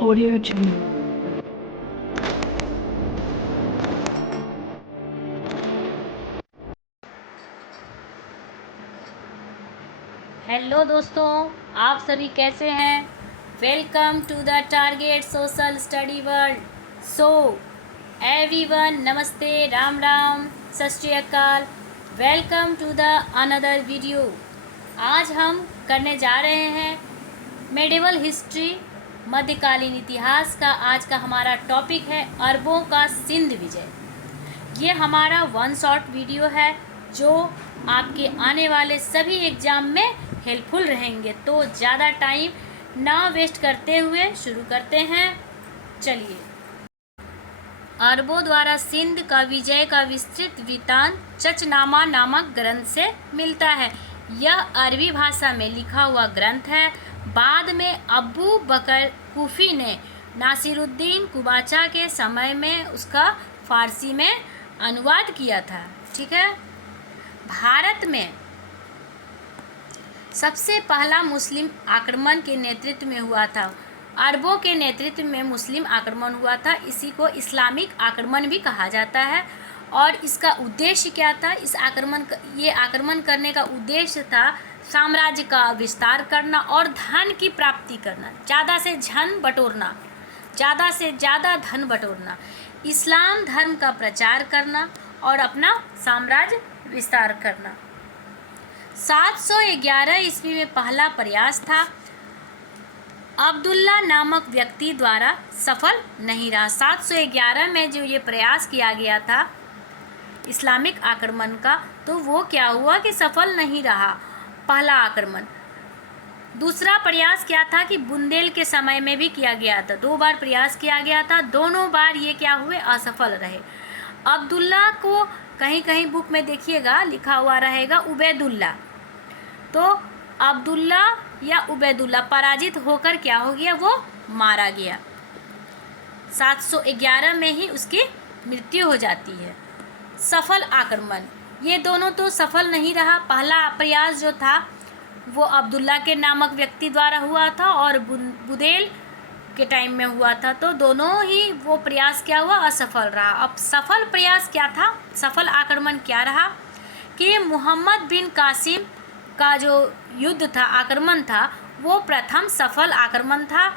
Audio Jungle. Hello दोस्तों, आप सभी कैसे हैं। Welcome to the target social study world. So everyone, नमस्ते, राम राम, सत श्री अकाल। Welcome to the another video. आज हम करने जा रहे हैं मेडिवल हिस्ट्री, मध्यकालीन इतिहास का। आज का हमारा टॉपिक है अरबों का सिंध विजय। ये हमारा वन शॉट वीडियो है जो आपके आने वाले सभी एग्ज़ाम में हेल्पफुल रहेंगे। तो ज़्यादा टाइम ना वेस्ट करते हुए शुरू करते हैं। चलिए, अरबों द्वारा सिंध का विजय का विस्तृत वृत्तांत चचनामा नामक ग्रंथ से मिलता है। यह अरबी भाषा में लिखा हुआ ग्रंथ है। बाद में अबू बकर कूफी ने नासिरुद्दीन कुबाचा के समय में उसका फारसी में अनुवाद किया था। ठीक है। भारत में सबसे पहला मुस्लिम आक्रमण के नेतृत्व में हुआ था। अरबों के नेतृत्व में मुस्लिम आक्रमण हुआ था। इसी को इस्लामिक आक्रमण भी कहा जाता है। और इसका उद्देश्य क्या था? ये आक्रमण करने का उद्देश्य था साम्राज्य का विस्तार करना और धन की प्राप्ति करना, ज़्यादा से ज़्यादा धन बटोरना, इस्लाम धर्म का प्रचार करना और अपना साम्राज्य विस्तार करना। 711 ईस्वी में पहला प्रयास था, अब्दुल्ला नामक व्यक्ति द्वारा सफल नहीं रहा। 711 में जो ये प्रयास किया गया था इस्लामिक आक्रमण का, तो वो क्या हुआ कि सफल नहीं रहा पहला आक्रमण। दूसरा प्रयास क्या था कि बुंदेल के समय में भी किया गया था। 2 बार प्रयास किया गया था, दोनों बार ये क्या हुए, असफल रहे। अब्दुल्ला को कहीं कहीं बुक में देखिएगा लिखा हुआ रहेगा उबैदुल्ला। तो अब्दुल्ला या उबैदुल्ला पराजित होकर क्या हो गया, वो मारा गया। 711 में ही उसकी मृत्यु हो जाती है। सफल आक्रमण, ये दोनों तो सफल नहीं रहा। पहला प्रयास जो था वो अब्दुल्ला के नामक व्यक्ति द्वारा हुआ था और बुदेल के टाइम में हुआ था। तो दोनों ही वो प्रयास क्या हुआ, असफल रहा। अब सफल प्रयास क्या था, सफल आक्रमण क्या रहा कि मोहम्मद बिन कासिम का जो युद्ध था, आक्रमण था, वो प्रथम सफल आक्रमण था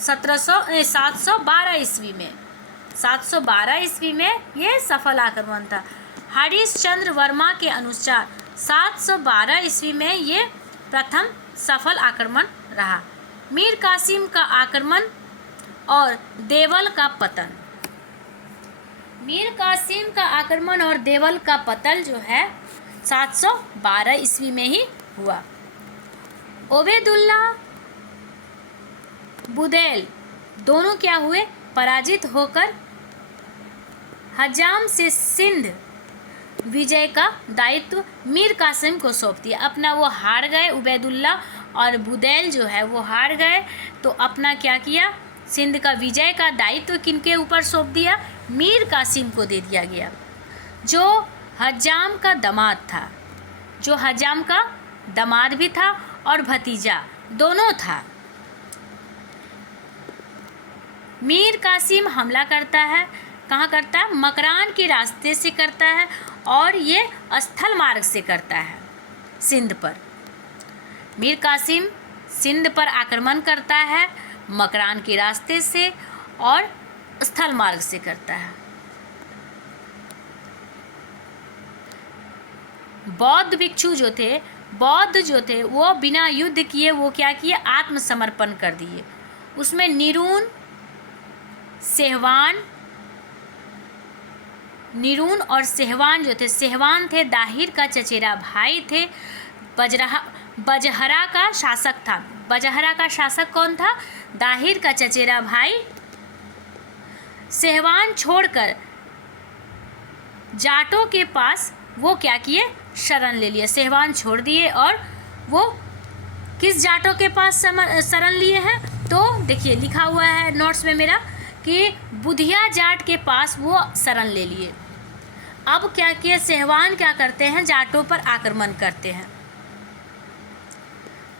712 ईस्वी में। 712 ईस्वी में ये सफल आक्रमण था। हरिश्चंद्र वर्मा के अनुसार 712 ईस्वी में ये प्रथम सफल आक्रमण रहा। मीर कासिम का आक्रमण और देवल का पतन। मीर कासिम का आक्रमण और देवल का पतन जो है 712 ईस्वी में ही हुआ। ओबेदुल्ला बुदेल दोनों क्या हुए, पराजित होकर हजाम से सिंध विजय का दायित्व मीर कासिम को सौंप दिया। अपना वो हार गए, उबैदुल्ला और बुदैल जो है वो हार गए, तो अपना क्या किया, सिंध का विजय का दायित्व किनके ऊपर सौंप दिया, मीर कासिम को दे दिया गया, जो हजाम का दामाद था, जो हजाम का दामाद भी था और भतीजा दोनों था। मीर कासिम हमला करता है, कहाँ करता है, मकरान के रास्ते से करता है और ये स्थल मार्ग से करता है सिंध पर। मीर कासिम सिंध पर आक्रमण करता है मकरान के रास्ते से और स्थल मार्ग से करता है। बौद्ध जो थे वो बिना युद्ध किए वो क्या किए, आत्मसमर्पण कर दिए। उसमें निरून और सेहवान जो थे, सेहवान थे दाहिर का चचेरा भाई थे, बजहरा का शासक था। बजहरा का शासक कौन था, दाहिर का चचेरा भाई। सेहवान छोड़कर जाटों के पास वो क्या किए, शरण ले लिया। सेहवान छोड़ दिए और वो किस जाटों के पास शरण लिए हैं, तो देखिए लिखा हुआ है नोट्स में मेरा कि बुधिया जाट के पास वो शरण ले लिए। अब क्या किए, सेहवान क्या करते हैं, जाटों पर आक्रमण करते हैं।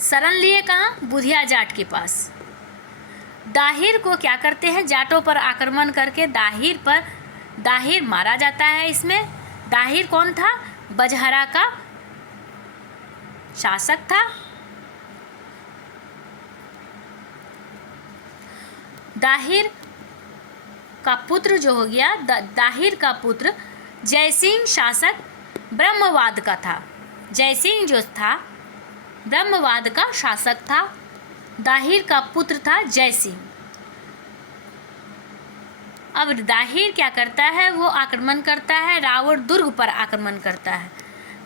शरण लिए कहाँ, बुधिया जाट के पास। दाहिर को क्या करते हैं, जाटों पर आक्रमण करके दाहिर मारा जाता है। इसमें दाहिर कौन था, बजहरा का शासक था। दाहिर का पुत्र जो हो गया, दाहिर का पुत्र जयसिंह शासक ब्रह्मवाद का था। जयसिंह जो था ब्रह्मवाद का शासक था। दाहिर का पुत्र था जयसिंह। अब दाहिर क्या करता है, वो आक्रमण करता है, रावण दुर्ग पर आक्रमण करता है।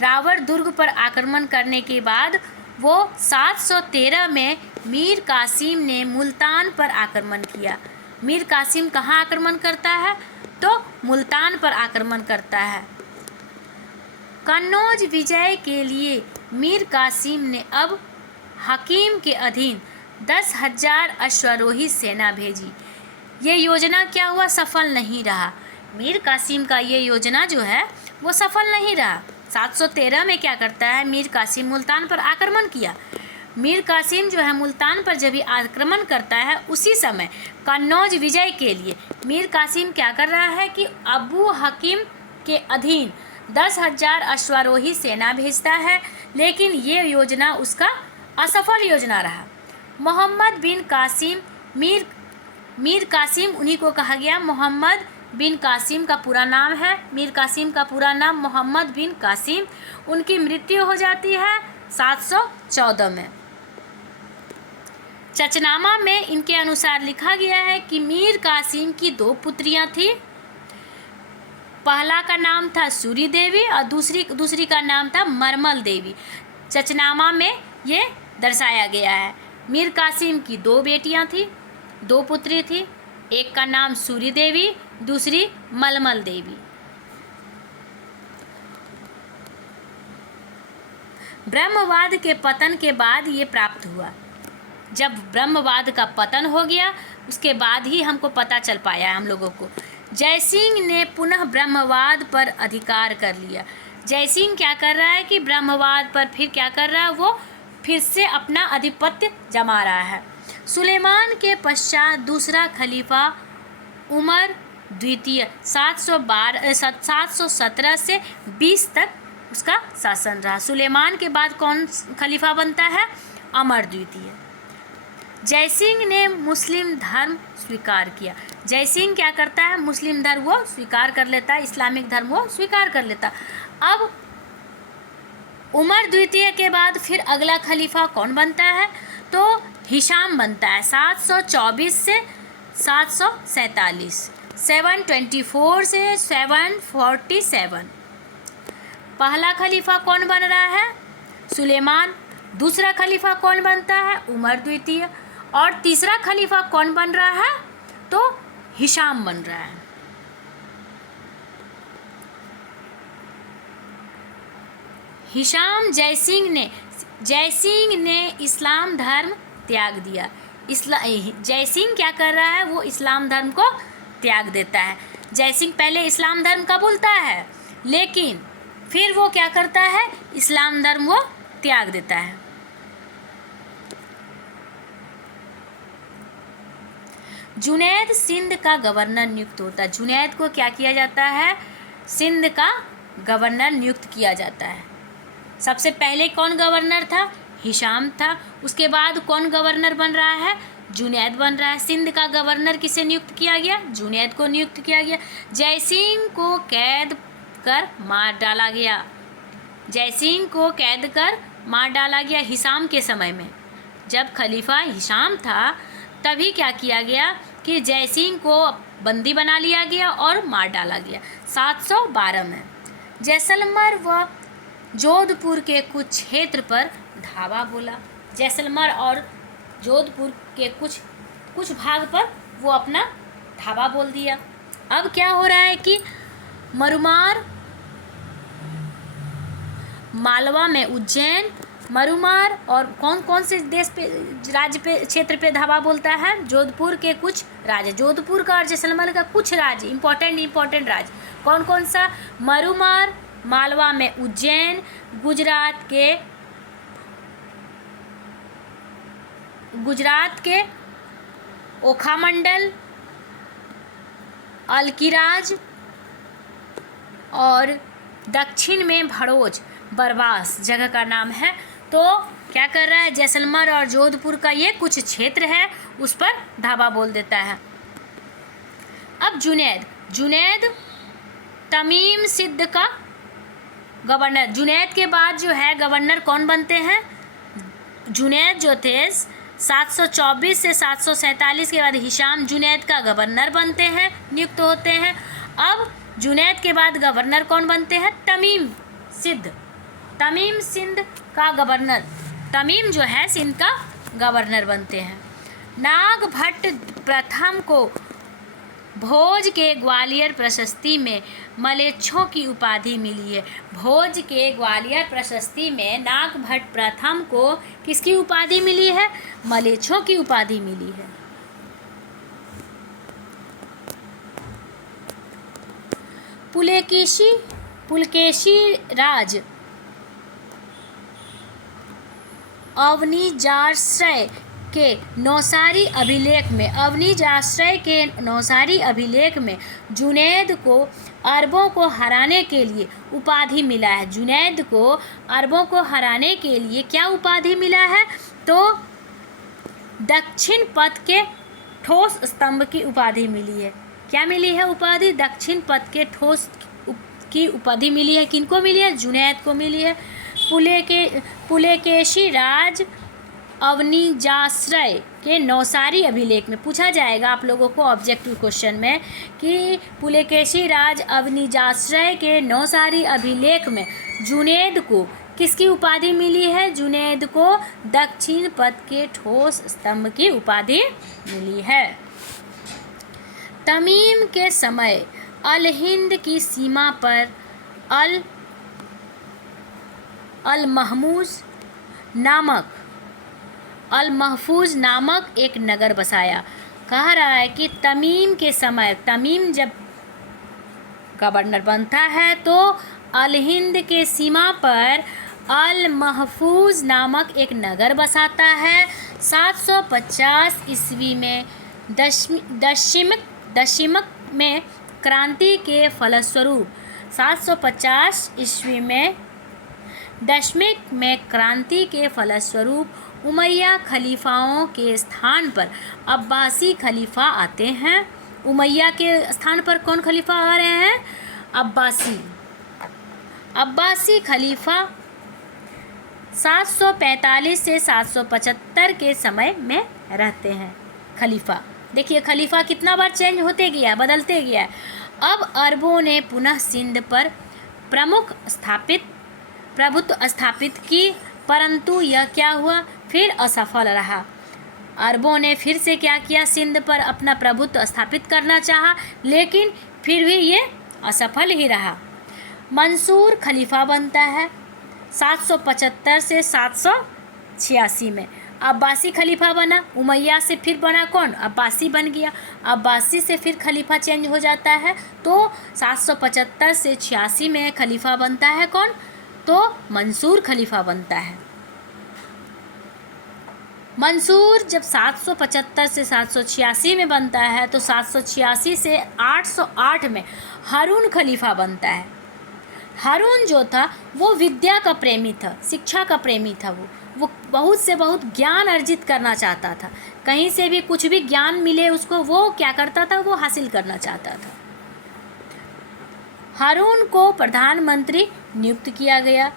रावण दुर्ग पर आक्रमण करने के बाद वो 713 में मीर कासिम ने मुल्तान पर आक्रमण किया। मीर कासिम कहाँ आक्रमण करता है, तो मुल्तान पर आक्रमण करता है। कन्नौज विजय के लिए मीर कासिम ने अब हकीम के अधीन 10,000 अश्वारोही सेना भेजी। ये योजना क्या हुआ, सफल नहीं रहा। मीर कासिम का ये योजना जो है वो सफल नहीं रहा। 713 में क्या करता है, मीर कासिम मुल्तान पर आक्रमण किया। मीर कासिम जो है मुल्तान पर जब भी आक्रमण करता है, उसी समय कन्नौज विजय के लिए मीर कासिम क्या कर रहा है कि अबू हकीम के अधीन 10,000 अश्वारोही सेना भेजता है। लेकिन ये योजना उसका असफल योजना रहा। मोहम्मद बिन कासिम, मीर कासिम उन्हीं को कहा गया। मोहम्मद बिन कासिम का पूरा नाम है, मीर कासिम का पूरा नाम मोहम्मद बिन कासिम। उनकी मृत्यु हो जाती है 714 में। चचनामा में इनके अनुसार लिखा गया है कि मीर कासिम की 2 पुत्रियां थी। पहला का नाम था सूरी देवी और दूसरी का नाम था मरमल देवी। चचनामा में ये दर्शाया गया है। मीर कासिम की 2 बेटियां थी, 2 पुत्री थी। एक का नाम सूरी देवी, दूसरी मलमल देवी। ब्रह्मवाद के पतन के बाद ये प्राप्त हुआ। जब ब्रह्मवाद का पतन हो गया, उसके बाद ही हमको पता चल पाया हम लोगों को। जयसिंह ने पुनः ब्रह्मवाद पर अधिकार कर लिया। जयसिंह क्या कर रहा है कि ब्रह्मवाद पर फिर क्या कर रहा है, वो फिर से अपना आधिपत्य जमा रहा है। सुलेमान के पश्चात दूसरा खलीफा उमर द्वितीय 717 से 20 तक उसका शासन रहा। सुलेमान के बाद कौन खलीफा बनता है, अमर द्वितीय। जयसिंह ने मुस्लिम धर्म स्वीकार किया। जयसिंह क्या करता है, मुस्लिम धर्म वो स्वीकार कर लेता है, इस्लामिक धर्म वो स्वीकार कर लेता। अब उमर द्वितीय के बाद फिर अगला खलीफा कौन बनता है, तो हिशाम बनता है 724 से 747, 724 से 747। पहला खलीफा कौन बन रहा है, सुलेमान। दूसरा खलीफा कौन बनता है, उमर द्वितीय। और तीसरा खलीफा कौन बन रहा है, तो हिशाम बन रहा है। हिशाम जयसिंह ने इस्लाम धर्म त्याग दिया। जयसिंह क्या कर रहा है, वो इस्लाम धर्म को त्याग देता है। जयसिंह पहले इस्लाम धर्म कबूलता है, लेकिन फिर वो क्या करता है, इस्लाम धर्म वो त्याग देता है। जुनैद सिंध का गवर्नर नियुक्त होता है। जुनैद को क्या किया जाता है, सिंध का गवर्नर नियुक्त किया जाता है। सबसे पहले कौन गवर्नर था, हिशाम था। उसके बाद कौन गवर्नर बन रहा है, जुनैद बन रहा है। सिंध का गवर्नर किसे नियुक्त किया गया, जुनैद को नियुक्त किया गया। जयसिंह को कैद कर मार डाला गया। जयसिंह को कैद कर मार डाला गया हिशाम के समय में। जब खलीफा हिशाम था तभी क्या किया गया कि जयसिंह को बंदी बना लिया गया और मार डाला गया 712 में। जैसलमेर व जोधपुर के कुछ क्षेत्र पर धावा बोला। जैसलमेर और जोधपुर के कुछ भाग पर वो अपना धावा बोल दिया। अब क्या हो रहा है कि मरुमार, मालवा में उज्जैन, मरुमार और कौन कौन से देश पे, राज्य पे, क्षेत्र पे धावा बोलता है, जोधपुर के कुछ राज्य, जोधपुर का और जैसलमेर का कुछ राज्य, इंपॉर्टेंट राज्य कौन कौन सा, मरुमार, मालवा में उज्जैन, गुजरात के ओखा मंडल, अलकिराज और दक्षिण में भड़ोज बरवास जगह का नाम है। तो क्या कर रहा है, जैसलमेर और जोधपुर का ये कुछ क्षेत्र है उस पर धावा बोल देता है। अब जुनैद तमीम सिद्ध का गवर्नर, जुनैद के बाद जो है गवर्नर कौन बनते हैं, जुनैद जो थे 724 से 747 के बाद हिशाम जुनैद का गवर्नर बनते हैं, नियुक्त होते हैं। अब जुनैद के बाद गवर्नर कौन बनते हैं, तमीम सिंध का गवर्नर, तमीम जो है सिंध का गवर्नर बनते हैं। नागभट्ट प्रथम को भोज के ग्वालियर प्रशस्ति में मलेच्छों की उपाधि मिली है। भोज के ग्वालियर प्रशस्ति में नागभट्ट प्रथम को किसकी उपाधि मिली है, मलेच्छों की उपाधि मिली है। पुलकेशी राज अवनिजाश्रय के नौसारी अभिलेख में जुनैद को अरबों को हराने के लिए उपाधि मिला है। जुनैद को अरबों को हराने के लिए क्या उपाधि मिला है, तो दक्षिण पथ के ठोस स्तंभ की उपाधि मिली है। क्या मिली है उपाधि, दक्षिण पथ के ठोस की उपाधि मिली है। किनको मिली है, जुनैद को मिली है। पुलकेशी राज अवनिजाश्रय के नौसारी अभिलेख में पूछा जाएगा आप लोगों को ऑब्जेक्टिव क्वेश्चन में कि पुलकेशी राज अवनिजाश्रय के नौसारी अभिलेख में जुनैद को किसकी उपाधि मिली है, जुनैद को दक्षिण पथ के ठोस स्तंभ की उपाधि मिली है। तमीम के समय अल हिंद की सीमा पर अल महफूज नामक एक नगर बसाया। कह रहा है कि तमीम के समय, तमीम जब गवर्नर बनता है तो अल हिंद के सीमा पर अल महफूज नामक एक नगर बसाता है। 750 ईस्वी में दशमिक में क्रांति के फलस्वरूप 750 ईस्वी में दशमिक में क्रांति के फलस्वरूप उमैया खलीफाओं के स्थान पर अब्बासी खलीफा आते हैं। उमैया के स्थान पर कौन खलीफा आ रहे हैं, अब्बासी खलीफा 745 से 775 के समय में रहते हैं। खलीफा देखिए, खलीफा कितना बार चेंज होते गया, बदलते गया। अब अरबों ने पुनः सिंध पर प्रभुत्व स्थापित की, परंतु यह क्या हुआ, फिर असफल रहा। अरबों ने फिर से क्या किया, सिंध पर अपना प्रभुत्व स्थापित करना चाहा, लेकिन फिर भी ये असफल ही रहा। मंसूर खलीफा बनता है 775 से 786 में। अब्बासी खलीफा बना, उमैया से फिर बना कौन, अब्बासी बन गया। अब्बासी से फिर खलीफा चेंज हो जाता है, तो 775 से 86 में खलीफा बनता है कौन, तो मंसूर खलीफा बनता है। मंसूर जब 775 से 786 में बनता है तो 786 से 808 में हारून खलीफा बनता है। हारून जो था वो विद्या का प्रेमी था, शिक्षा का प्रेमी था। वो बहुत से बहुत ज्ञान अर्जित करना चाहता था। कहीं से भी कुछ भी ज्ञान मिले उसको, वो क्या करता था, वो हासिल करना चाहता था। हारून को प्रधानमंत्री नियुक्त किया गया।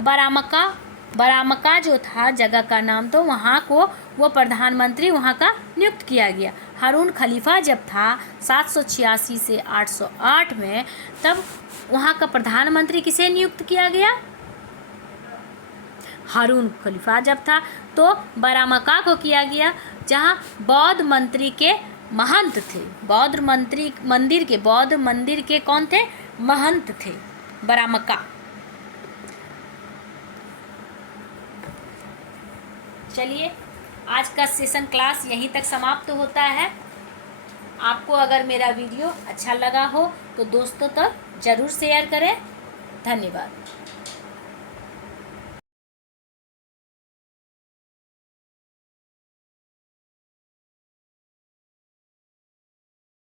बरामका जो था जगह का नाम, तो वहाँ को वो प्रधानमंत्री वहाँ का नियुक्त किया गया। हारून खलीफा जब था 786 से 808 में, तब वहाँ का प्रधानमंत्री किसे नियुक्त किया गया, हारून खलीफा जब था तो बरामका को किया गया, जहाँ बौद्ध मंत्री के महंत थे। बौद्ध मंदिर के कौन थे, महंत थे बरामका। चलिए, आज का सेशन क्लास यहीं तक समाप्त होता है। आपको अगर मेरा वीडियो अच्छा लगा हो तो दोस्तों तक ज़रूर शेयर करें। धन्यवाद।